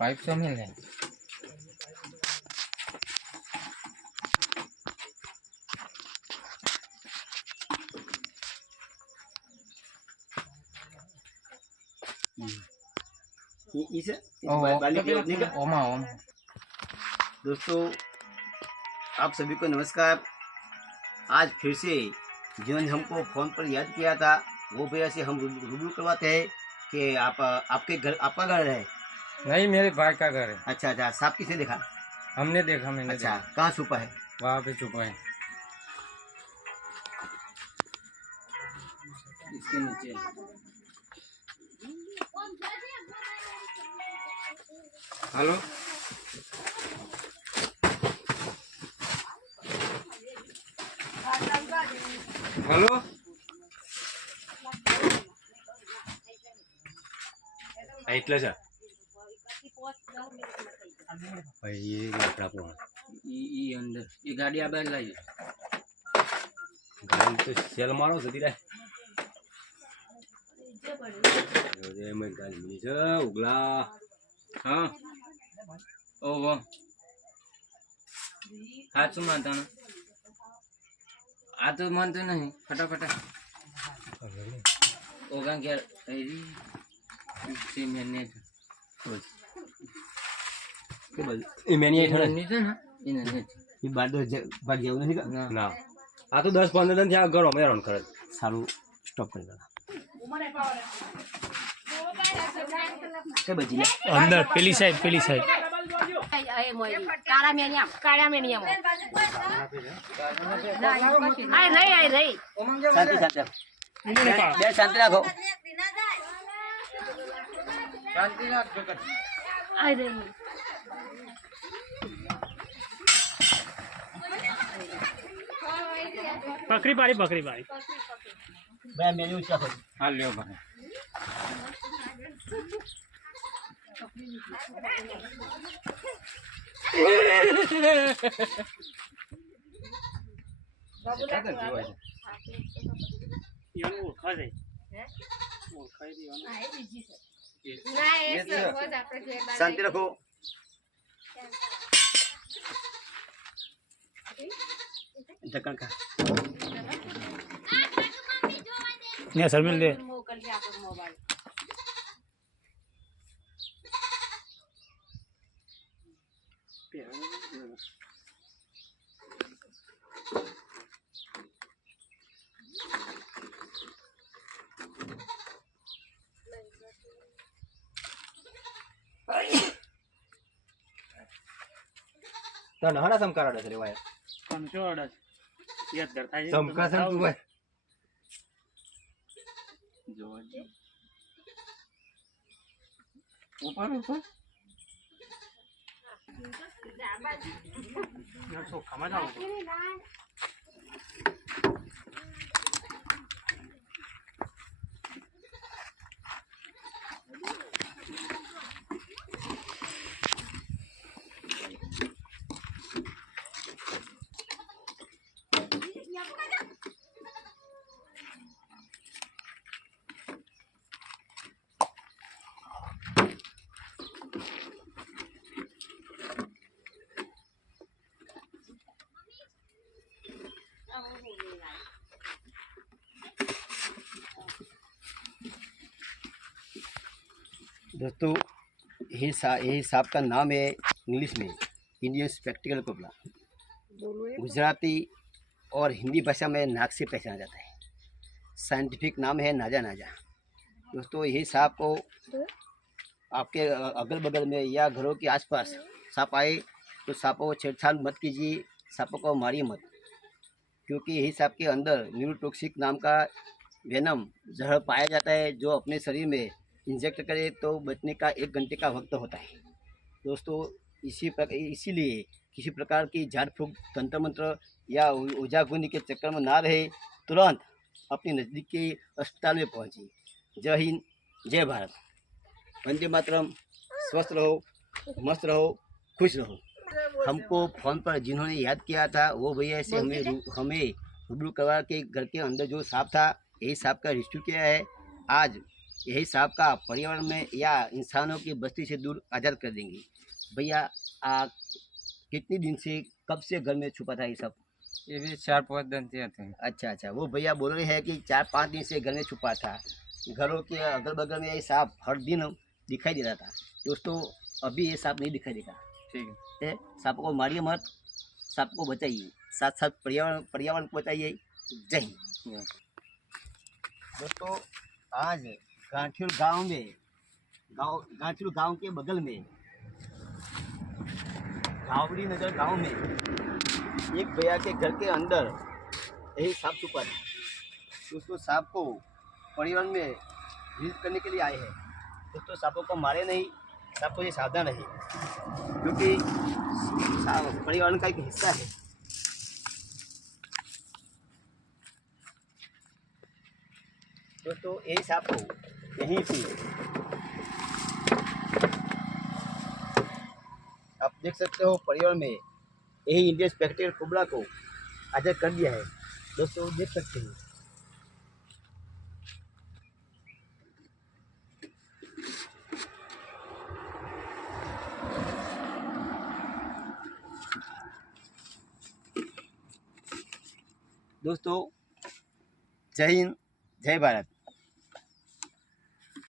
Pipe से मिल रहे दोस्तों आप सभी को नमस्कार। आज फिर से जिन्होंने हमको फ़ोन पर याद किया था वो भैया से हम रूबरू करवाते हैं कि आपके घर आपका घर है? नहीं, मेरे भाई का घर है। अच्छा अच्छा, सांप किसे देखा? हमने देखा। मैंने अच्छा, कहाँ छुपा है? वहाँ पे छुपा है, इसके नीचे। हेलो, हेलो, એટલે છે ભાઈ એ લાકડા પર ई अंदर ये गाड़ी आ बैग लाइए। ગાડી તો સેલ મારો જતી રહે એ મેં ગાડી મિલી છે ઉગલા हाँ, ओ वो हाथ से मानता ना, आ तो मानते नहीं। फटाफट होगा क्या? मैंने એ મેની હેઠળ नीचे ना इन्हें ये बार जाऊ नहीं का? ના આ તો 10-15 દિન થયા ઘરો મેં હેરાન કરે सारू स्टॉप कर देना के बजी अंदर पेली साइड काला मेनियम आई नहीं शांति शांति रखो। शांति राख जगत। आई नहीं पकड़ी पारी भैया मेरी ऊंचा हो। हाँ लियो भाई। शांति रखो। ढक्कन का नहीं सर मिल दे मोबाइल तो नहाना समकार आड़ा चले वाय पंचो आड़ा याद करता है समका सम तू है जो ऊपर यार सो खमा जाओ दोस्तों यही सांप का नाम है इंग्लिश में इंडियन स्पेक्टिकल कोबरा, गुजराती और हिंदी भाषा में नाक से पहचाना जाता है। साइंटिफिक नाम है नाजा नाजा। दोस्तों यही सांप को आपके अगल बगल में या घरों के आसपास सांप आए तो सांपों को छेड़छाड़ मत कीजिए, सांपों को मारिए मत, क्योंकि यही सांप के अंदर न्यूरोटॉक्सिक नाम का वेनम जहर पाया जाता है जो अपने शरीर में इंजेक्ट करे तो बचने का 1 घंटे का वक्त होता है। दोस्तों इसीलिए किसी प्रकार की झाड़ फूँक तंत्र मंत्र या ओझागुनी के चक्कर में ना रहे, तुरंत अपने नज़दीक के अस्पताल में पहुँचिए। जय हिंद, जय भारत, वंदे मातरम, स्वस्थ रहो, मस्त रहो, खुश रहो। हमको फ़ोन पर जिन्होंने याद किया था वो भैया से हमें रूबरू करवा के घर के अंदर जो सांप था यही सांप का रेस्क्यू किया है। आज यही सांप का पर्यावरण में या इंसानों की बस्ती से दूर आज़ाद कर देंगे। भैया कितनी दिन से कब से घर में छुपा था ये सब? ये भी 4-5 दिन से आते हैं। अच्छा, वो भैया बोल रहे हैं कि 4-5 दिन से घर में छुपा था। घरों के अगल बगल में ये सांप हर दिन दिखाई दे रहा था। दोस्तों अभी ये सांप नहीं दिखाई देगा। ठीक है, सांप को मारिए मत, सांप को बचाइए, साथ साथ पर्यावरण को बचाइए। जय हिंद। दोस्तों आज गांठिल गांव के बगल में घावड़ी नगर गांव में एक भैया के घर के अंदर यही सांप छुपा था। दोस्तों सांप को पर्यावरण में विजिट करने के लिए आए हैं। दोस्तों सांपों को मारे नहीं, सांप को ये सावधान रहे क्योंकि पर्यावरण का एक हिस्सा है। दोस्तों यही सांप को यहीं पे आप देख सकते हो पर्यावरण में यही इंडियन स्पेक्टेकल कोबरा को आज़ाद कर दिया है। दोस्तों देख सकते हैं। दोस्तों जय हिंद, जय भारत।